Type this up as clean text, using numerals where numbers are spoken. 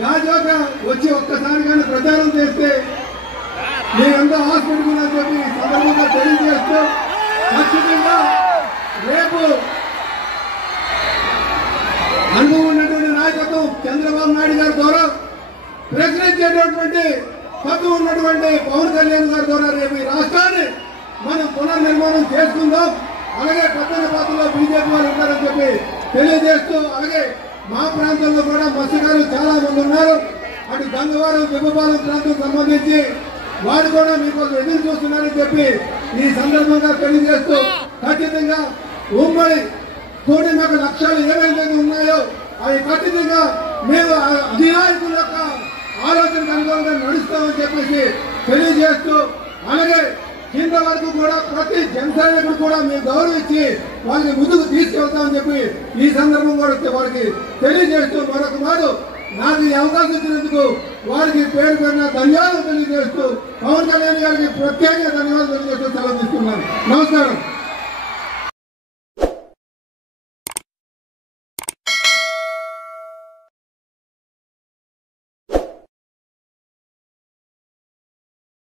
గాజోగా వచ్చి ఒక్కసారి కానీ ప్రచారం చేస్తే మీరంతా హాస్పిటల్ అని చెప్పి సందర్భంగా తెలియజేస్తూ ఖచ్చితంగా రేపు అనుభవం ఉన్నటువంటి నాయకత్వం చంద్రబాబు నాయుడు గారి ద్వారా ప్రశ్నించేటటువంటి పట్టు ఉన్నటువంటి పవన్ కళ్యాణ్ గారి ద్వారా రేపు ఈ రాష్ట్రాన్ని మనం పునర్నిర్మాణం చేసుకుందాం. అలాగే పెద్దల పాత్రలో బీజేపీ వారు ఉంటారని చెప్పి తెలియజేస్తూ, అలాగే మా ప్రాంతంలో కూడా మత్స్యకారులు చాలా మంది ఉన్నారు. అటు గంగవరం దిబ్బపాలెం ప్రాంతం సంబంధించి వారు కూడా మీకు ఎదురు చూస్తున్నారని చెప్పి ఈ సందర్భంగా తెలియజేస్తూ, ఖచ్చితంగా ఉమ్మడి కోటి లక్ష్యాలు ఏవైతే ఉన్నాయో అవి ఖచ్చితంగా మేము అధినాయకుల యొక్క ఆలోచనకు అనుగుణంగా నడుస్తామని చెప్పేసి తెలియజేస్తూ, అలాగే కింద వరకు కూడా ప్రతి జనసైనికుడు కూడా మేము గౌరవించి వాళ్ళని ముందుకు తీసుకెళ్తామని చెప్పి ఈ సందర్భం కూడా వారికి తెలియజేస్తూ, మరొక మాట నాకు ఈ అవకాశం ఇచ్చినందుకు వారికి పేరు పేరున ధన్యవాదాలు తెలియజేస్తూ, పవన్ కళ్యాణ్ గారికి ప్రత్యేక ధన్యవాదాలు తెలియజేస్తూ సెలవు తీసుకున్నాను. నమస్కారం.